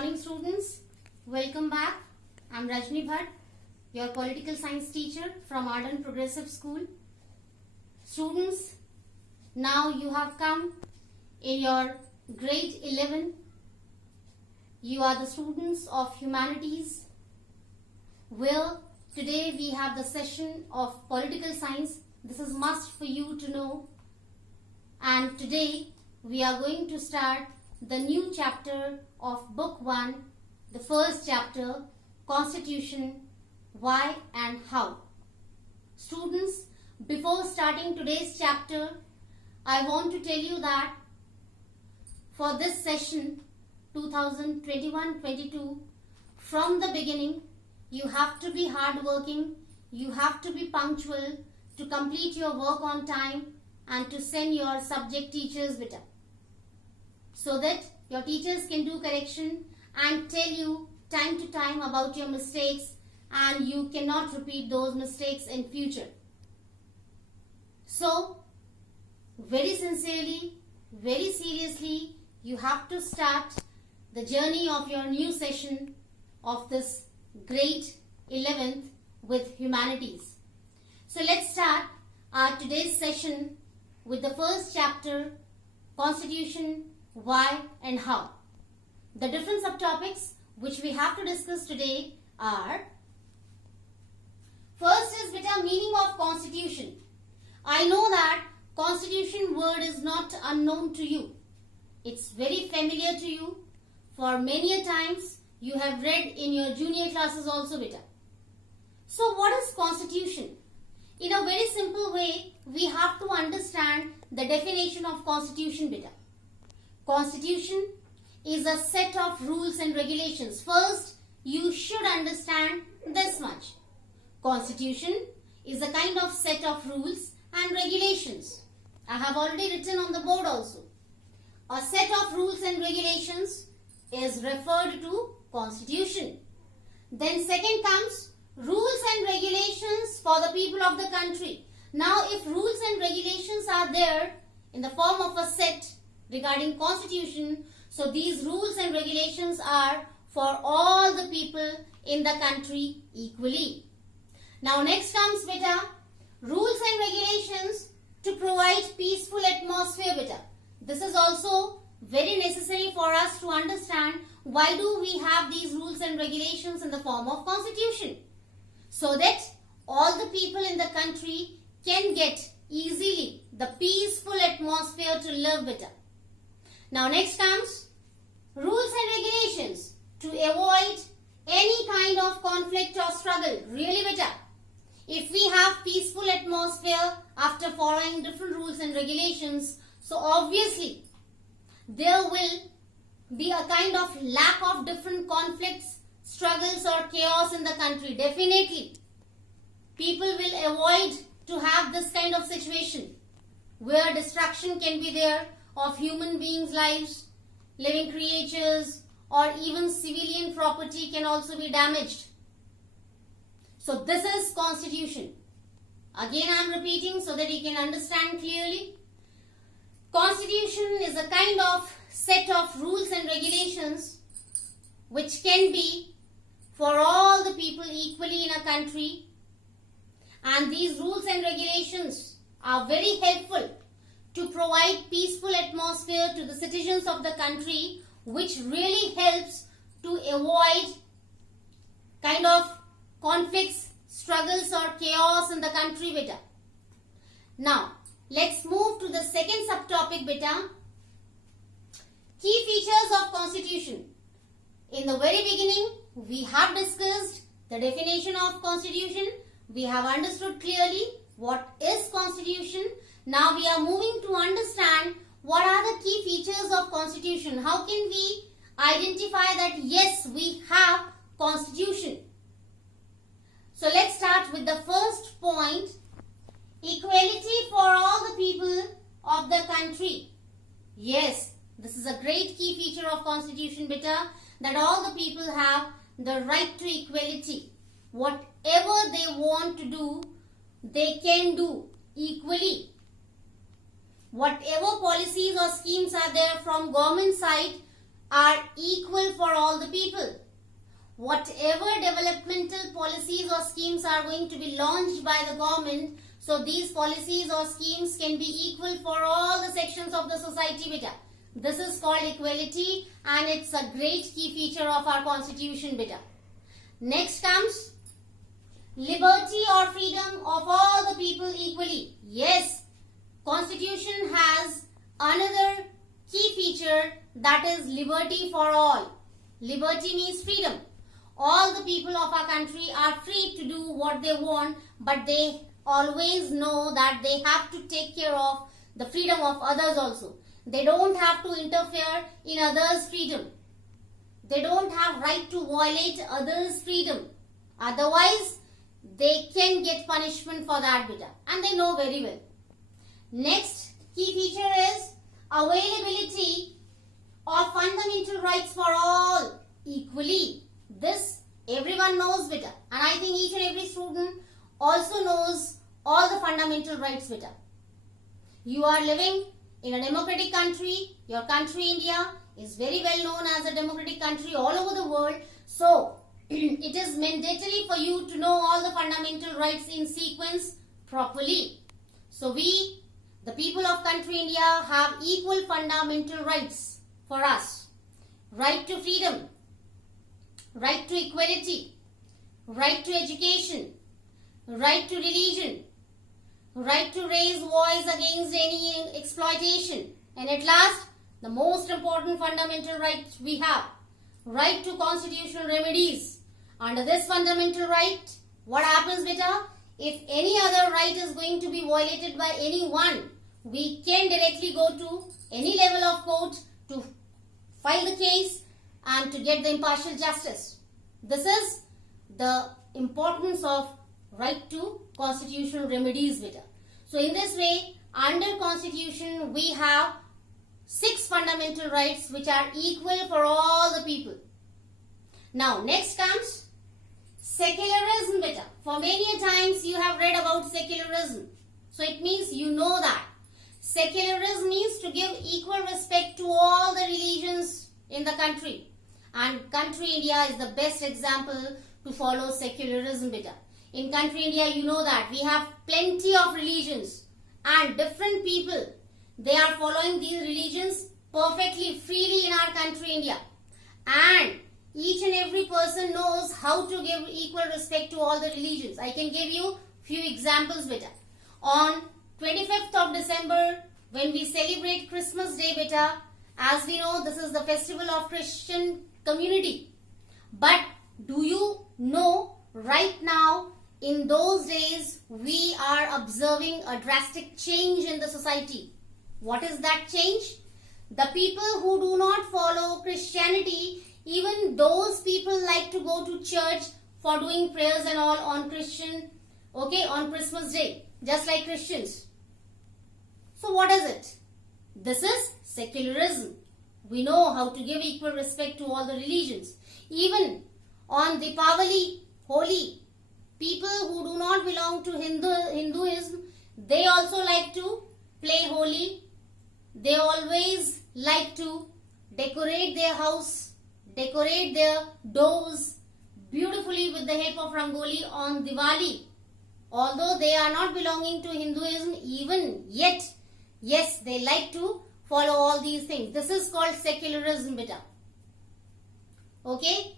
morning, students. Welcome back. I'm Rajni Bhatt, your political science teacher from Ardent Progressive School. Students, now you have come in your grade 11. You are the students of humanities, where today we have the session of political science. This is must for you to know. And today we are going to start the new chapter of book 1, the first chapter, Constitution, Why and How. Students, before starting today's chapter, I want to tell you that for this session 2021-22, from the beginning, you have to be hardworking, you have to be punctual to complete your work on time and to send your subject teachers with it, so that your teachers can do correction and tell you time to time about your mistakes and you cannot repeat those mistakes in future. So, very sincerely, very seriously, you have to start the journey of your new session of this grade 11th with humanities. So let's start our today's session with the first chapter, Constitution, Why and How. The different subtopics which we have to discuss today are: first is beta meaning of Constitution. I know that Constitution word is not unknown to you. It's very familiar to you. For many a times you have read in your junior classes also beta. So what is Constitution? In a very simple way, we have to understand the definition of Constitution beta. Constitution is a set of rules and regulations. First, you should understand this much. Constitution is a kind of set of rules and regulations. I have already written on the board also. A set of rules and regulations is referred to Constitution. Then second comes rules and regulations for the people of the country. Now if rules and regulations are there in the form of a set regarding Constitution, so these rules and regulations are for all the people in the country equally. Now next comes beta, rules and regulations to provide peaceful atmosphere beta. This is also very necessary for us to understand why do we have these rules and regulations in the form of Constitution. So that all the people in the country can get easily the peaceful atmosphere to live better. Now next comes rules and regulations to avoid any kind of conflict or struggle. Really better. If we have peaceful atmosphere after following different rules and regulations, so obviously there will be a kind of lack of different conflicts, struggles or chaos in the country. Definitely people will avoid to have this kind of situation where destruction can be there of human beings' lives, living creatures, or even civilian property can also be damaged. So this is Constitution. Again I am repeating so that you can understand clearly. Constitution is a kind of set of rules and regulations which can be for all the people equally in a country, and these rules and regulations are very helpful to provide peaceful atmosphere to the citizens of the country, which really helps to avoid kind of conflicts, struggles or chaos in the country beta. Now let's move to the second subtopic beta, key features of Constitution. In the very beginning we have discussed the definition of Constitution. We have understood clearly what is Constitution. Now we are moving to understand what are the key features of Constitution. How can we identify that yes, we have Constitution? So let's start with the first point, equality for all the people of the country. Yes, this is a great key feature of Constitution beta, that all the people have the right to equality. Whatever they want to do, they can do equally. Whatever policies or schemes are there from government side, are equal for all the people. Whatever developmental policies or schemes are going to be launched by the government, so these policies or schemes can be equal for all the sections of the society, beta. This is called equality, and it's a great key feature of our constitution, beta. Next comes liberty or freedom of all the people equally. Yes, constitution has another key feature, that is liberty for all. Liberty means freedom. All the people of our country are free to do what they want, but they always know that they have to take care of the freedom of others also. They don't have to interfere in others' freedom. They don't have right to violate others' freedom. Otherwise, they can get punishment for that, beta. And they know very well. Next key feature is availability of fundamental rights for all equally. This everyone knows, beta. And I think each and every student also knows all the fundamental rights, beta. You are living in a democratic country. Your country, India, is very well known as a democratic country all over the world. So, it is mandatory for you to know all the fundamental rights in sequence properly. So, we, the people of country India, have equal fundamental rights for us. Right to freedom, right to equality, right to education, right to religion, right to raise voice against any exploitation, and at last, the most important fundamental right we have, right to constitutional remedies. Under this fundamental right, what happens, beta? If any other right is going to be violated by anyone, we can directly go to any level of court to file the case and to get the impartial justice. This is the importance of right to constitutional remedies, beta. So in this way, under constitution, we have 6 fundamental rights which are equal for all the people. Now, next comes secularism, beta. For many a times you have read about secularism. So it means you know that. Secularism means to give equal respect to all the religions in the country. And country India is the best example to follow secularism, beta. In country India, you know that we have plenty of religions and different people. They are following these religions perfectly, freely in our country India. And each and every person knows how to give equal respect to all the religions. I can give you few examples, beta. On 25th of December, when we celebrate Christmas Day, beta, as we know, this is the festival of Christian community. But do you know, right now, in those days, we are observing a drastic change in the society. What is that change? The people who do not follow Christianity, even those people like to go to church for doing prayers and all on on Christmas Day, just like Christians. So what is it? This is secularism. We know how to give equal respect to all the religions. Even on Deepavali, Holi, people who do not belong to Hinduism, they also like to play Holi. They always like to decorate their house, decorate their doors beautifully with the help of Rangoli on Diwali. Although they are not belonging to Hinduism even yet, yes, they like to follow all these things. This is called secularism, beta. Okay?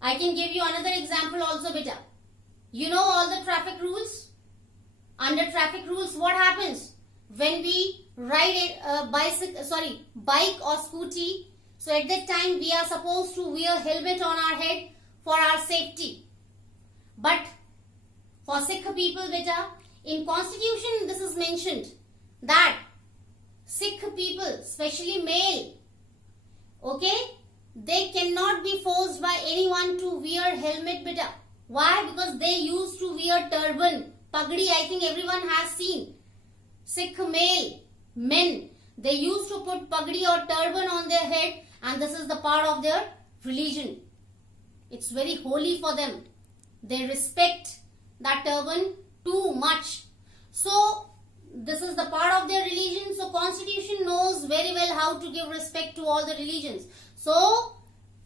I can give you another example also, beta. You know all the traffic rules? Under traffic rules, what happens? When we ride a bike or scooty, so at that time we are supposed to wear helmet on our head for our safety. But for Sikh people, beta, in constitution this is mentioned that Sikh people, especially male, okay, they cannot be forced by anyone to wear helmet, beta. Why? Because they used to wear turban, pagdi. I think everyone has seen. Sikh male, men, they used to put pagdi or turban on their head, and this is the part of their religion. It's very holy for them. They respect that turban too much. So, this is the part of their religion. So constitution knows very well how to give respect to all the religions. So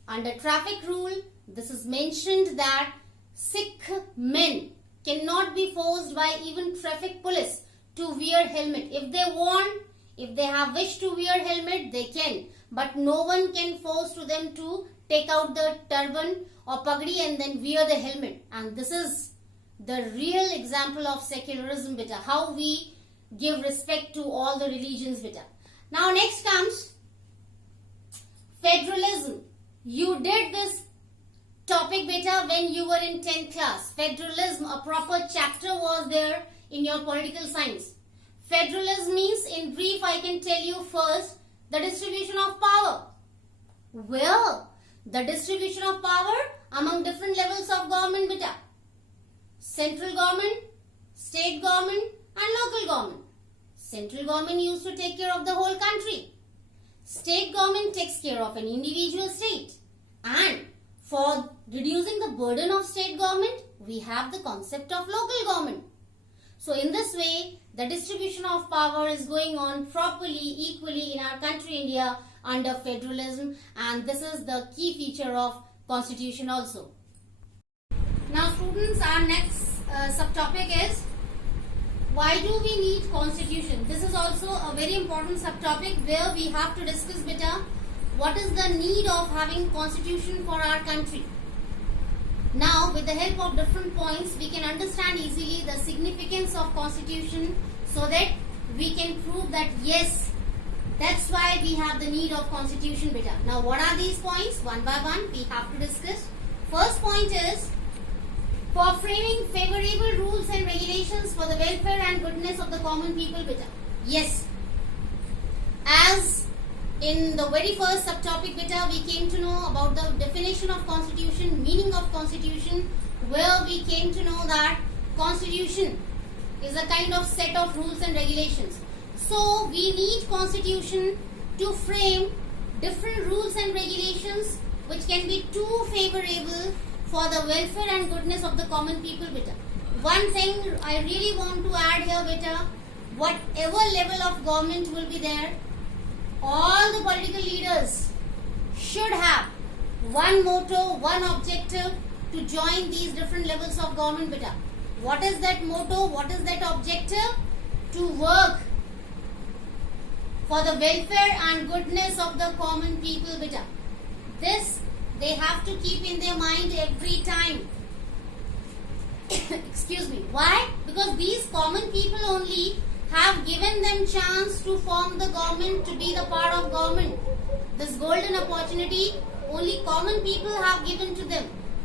under traffic rule, this is mentioned that Sikh men cannot be forced by even traffic police to wear helmet. If they want, if they have wish to wear helmet, they can. But no one can force to them to take out the turban or pagdi and then wear the helmet. And this is the real example of secularism, beta. How we give respect to all the religions, beta. Now next comes federalism. You did this topic, beta, when you were in 10th class. Federalism, a proper chapter was there in your political science. Federalism means, in brief, I can tell you first, the distribution of power. Where? The distribution of power among different levels of government, beta. Central government, state government and local government. Central government used to take care of the whole country. State government takes care of an individual state. And for reducing the burden of state government, we have the concept of local government. So in this way, the distribution of power is going on properly, equally in our country India under federalism, and this is the key feature of constitution also. Now students, our next subtopic is, why do we need constitution? This is also a very important subtopic where we have to discuss, beta, what is the need of having constitution for our country. Now with the help of different points, we can understand easily the significance of constitution so that we can prove that yes, that's why we have the need of constitution, beta. Now what are these points? One by one we have to discuss. First point is, for framing favorable rules and regulations for the welfare and goodness of the common people, beta. Yes, as in the very first subtopic, beta, we came to know about the definition of constitution, meaning of constitution, where we came to know that constitution is a kind of set of rules and regulations. So we need constitution to frame different rules and regulations which can be too favorable for the welfare and goodness of the common people, beta. One thing I really want to add here, beta, whatever level of government will be there, all the political leaders should have one motto, one objective to join these different levels of government, beta. What is that motto? What is that objective? To work for the welfare and goodness of the common people, beta. This they have to keep in their mind every time. Excuse me. Why? Because these common people only have given them chance to form the government, to be the part of government. This golden opportunity only common people have given to them.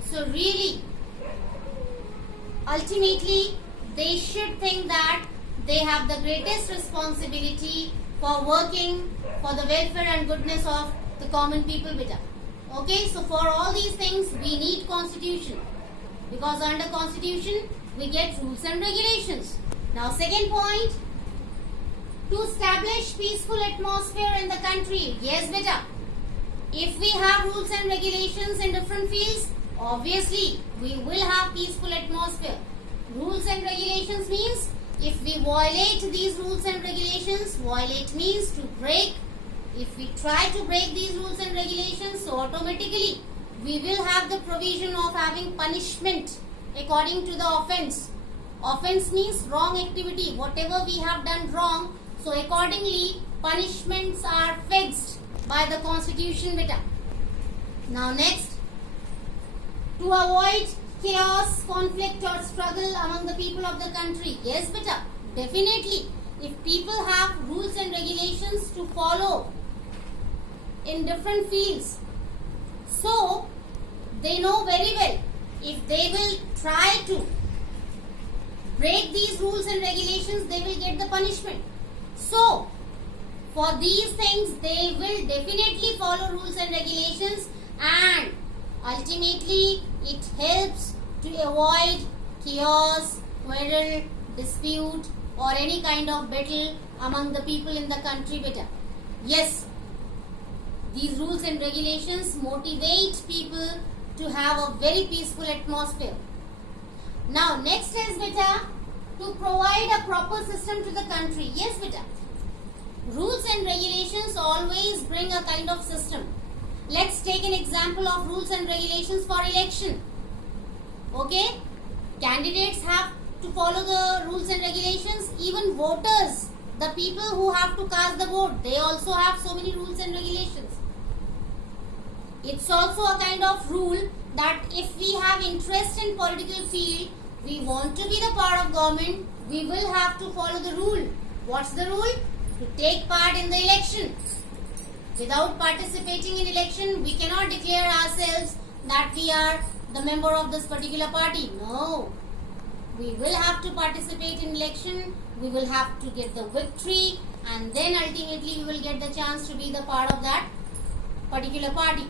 So really, ultimately, they should think that they have the greatest responsibility for working for the welfare and goodness of the common people, beta. Okay, so for all these things, we need constitution. Because under constitution, we get rules and regulations. Now second point, to establish peaceful atmosphere in the country. Yes, beta. If we have rules and regulations in different fields, obviously, we will have peaceful atmosphere. Rules and regulations means, if we violate these rules and regulations, violate means to break. If we try to break these rules and regulations, so automatically we will have the provision of having punishment according to the offense. Offense means wrong activity, whatever we have done wrong. So accordingly, punishments are fixed by the constitution, beta. Now next, to avoid chaos, conflict or struggle among the people of the country. Yes, beta, definitely. If people have rules and regulations to follow in different fields, so they know very well, if they will try to break these rules and regulations, they will get the punishment. So for these things, they will definitely follow rules and regulations, and ultimately it helps to avoid chaos, quarrel, dispute or any kind of battle among the people in the country, beta. Yes, these rules and regulations motivate people to have a very peaceful atmosphere. Now next is, beta, to provide a proper system to the country. Yes, beta. Rules and regulations always bring a kind of system. Let's take an example of rules and regulations for election. Okay? Candidates have to follow the rules and regulations. Even voters, the people who have to cast the vote, they also have so many rules and regulations. It's also a kind of rule that if we have interest in political field, we want to be the part of government, we will have to follow the rule. What's the rule? To take part in the election. Without participating in election, we cannot declare ourselves that we are the member of this particular party. No. We will have to participate in election, we will have to get the victory, and then ultimately we will get the chance to be the part of that particular party.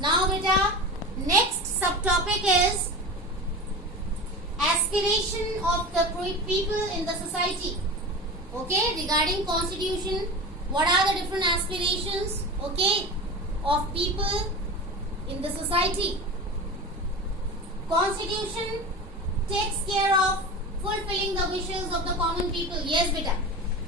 Now beta, next subtopic is aspiration of the people in the society. Okay, regarding constitution, what are the different aspirations, okay, of people in the society? Constitution takes care of fulfilling the wishes of the common people. Yes, beta.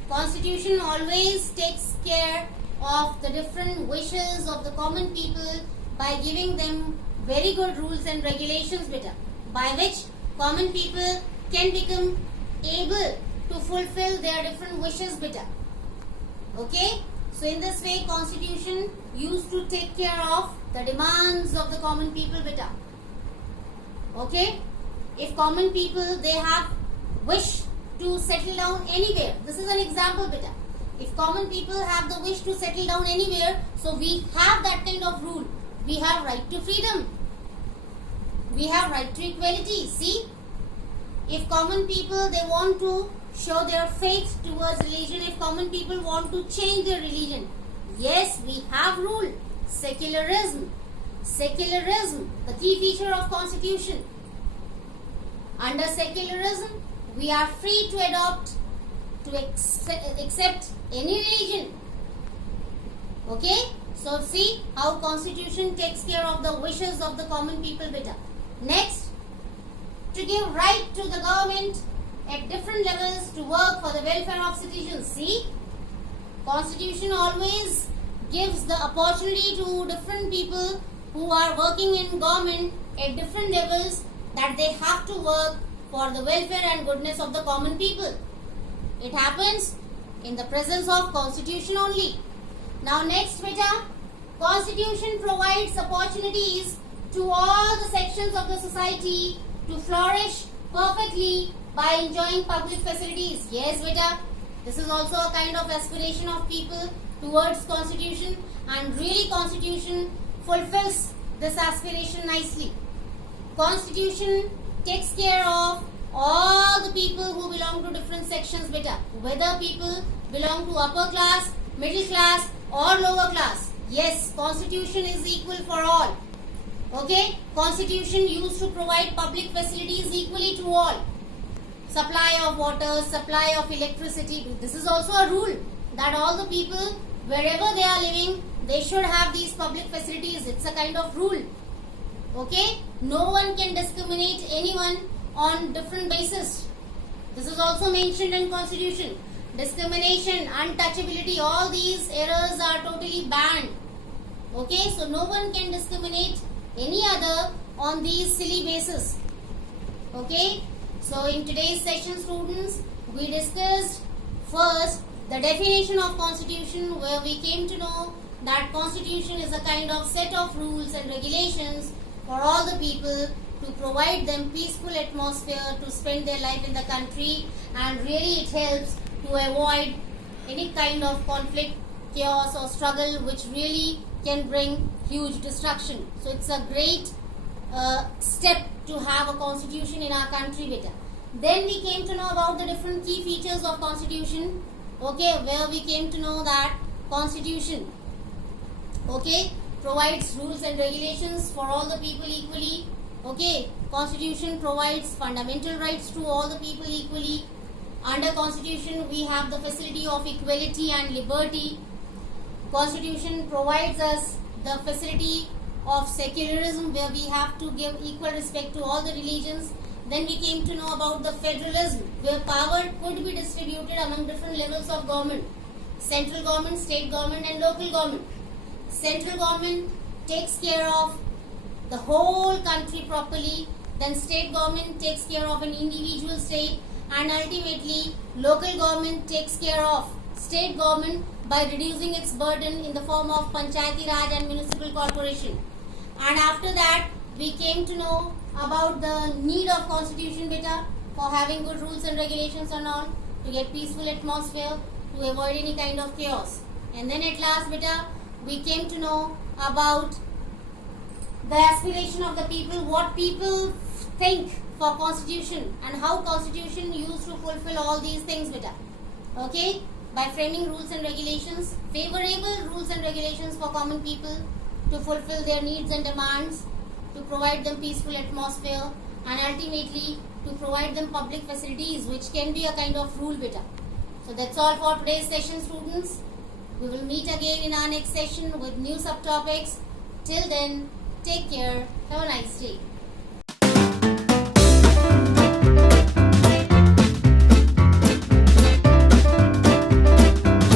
Constitution always takes care of the different wishes of the common people by giving them very good rules and regulations, beta, by which common people can become able to fulfill their different wishes, beta. Okay? So in this way, Constitution used to take care of the demands of the common people, beta. Okay? If common people, they have wish to settle down anywhere. This is an example, beta. If common people have the wish to settle down anywhere, so we have that kind of rule. We have right to freedom. We have right to equality. See? If common people, they want to show their faith towards religion, if common people want to change their religion, yes, we have rule. Secularism. Secularism, the key feature of Constitution. Under secularism, we are free to adopt, to accept any religion. Okay? So see how Constitution takes care of the wishes of the common people better. Next, to give right to the government at different levels to work for the welfare of citizens. See, Constitution always gives the opportunity to different people who are working in government at different levels that they have to work for the welfare and goodness of the common people. It happens in the presence of Constitution only. Now next beta, Constitution provides opportunities to all the sections of the society to flourish perfectly by enjoying public facilities. Yes beta, this is also a kind of aspiration of people towards Constitution, and really Constitution fulfills this aspiration nicely. Constitution takes care of all the people who belong to different sections beta, whether people belong to upper class, middle class or lower class. Yes, Constitution is equal for all. Okay, Constitution used to provide public facilities equally to all. Supply of water, supply of electricity. This is also a rule that all the people, wherever they are living, they should have these public facilities. It's a kind of rule. Okay, no one can discriminate anyone on different basis. This is also mentioned in Constitution. Discrimination, untouchability, all these errors are totally banned. Okay, so no one can discriminate any other on these silly basis. Okay, so in today's session, students, we discussed first the definition of Constitution, where we came to know that Constitution is a kind of set of rules and regulations for all the people to provide them peaceful atmosphere to spend their life in the country, and really it helps to avoid any kind of conflict, chaos or struggle which really can bring huge destruction. So it's a great step to have a Constitution in our country beta. Then we came to know about the different key features of Constitution. Okay, where we came to know that Constitution, okay, provides rules and regulations for all the people equally. Okay, Constitution provides fundamental rights to all the people equally. Under Constitution, we have the facility of equality and liberty. Constitution provides us the facility of secularism, where we have to give equal respect to all the religions. Then we came to know about the federalism, where power could be distributed among different levels of government. Central government, state government and local government. Central government takes care of the whole country properly, then state government takes care of an individual state, and ultimately local government takes care of state government by reducing its burden in the form of Panchayati Raj and municipal corporation. And after that we came to know about the need of constitution beta for having good rules and regulations and all, to get peaceful atmosphere, to avoid any kind of chaos. And then at last beta we came to know about the aspiration of the people, what people think for constitution and how constitution used to fulfill all these things beta. Okay, by framing rules and regulations, favorable rules and regulations for common people to fulfill their needs and demands, to provide them peaceful atmosphere, and ultimately to provide them public facilities, which can be a kind of rule beta. So that's all for today's session, students. We will meet again in our next session with new subtopics. Till then, take care. Have a nice day.